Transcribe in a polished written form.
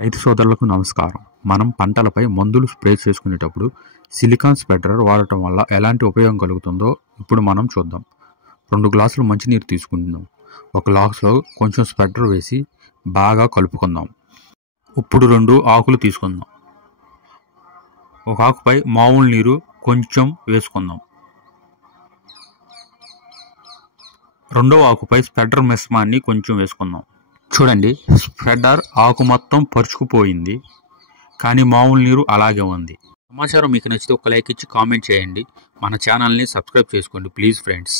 రైతు సోదరులకు నమస్కారం. మనం పంటలపై మందులు స్ప్రే చేసుకునేటప్పుడు సిలికాన్ స్ప్రెడర్ వాడటం వల్ల ఎలాంటి ఉపయోగం కలుగుతుందో ఇప్పుడు మనం చూద్దాం. 2 గ్లాసులు మంచినీరు తీసుకుందాం. ఒక గ్లాసులో కొంచెం స్ప్రెడర్ వేసి బాగా కలుపుకుందాం. ఇప్పుడు 2 ఆకులు తీసుకుందాం. ఒక ఆకుపై మామూలు నీరు కొంచెం వేసుకుందాం. రెండవ ఆకుపై స్ప్రెడర్ మిశ్రమాన్ని కొంచెం వేసుకుందాం. చూడండి, స్ప్రెడర్ ఆకు మొత్తం పరుచుకుపోయింది, కానీ మామూలు నీరు అలాగే ఉంది. సమాచారం మీకు నచ్చితే ఒక లైక్ ఇచ్చి కామెంట్ చేయండి. మన ఛానల్ని సబ్స్క్రైబ్ చేసుకోండి ప్లీజ్ ఫ్రెండ్స్.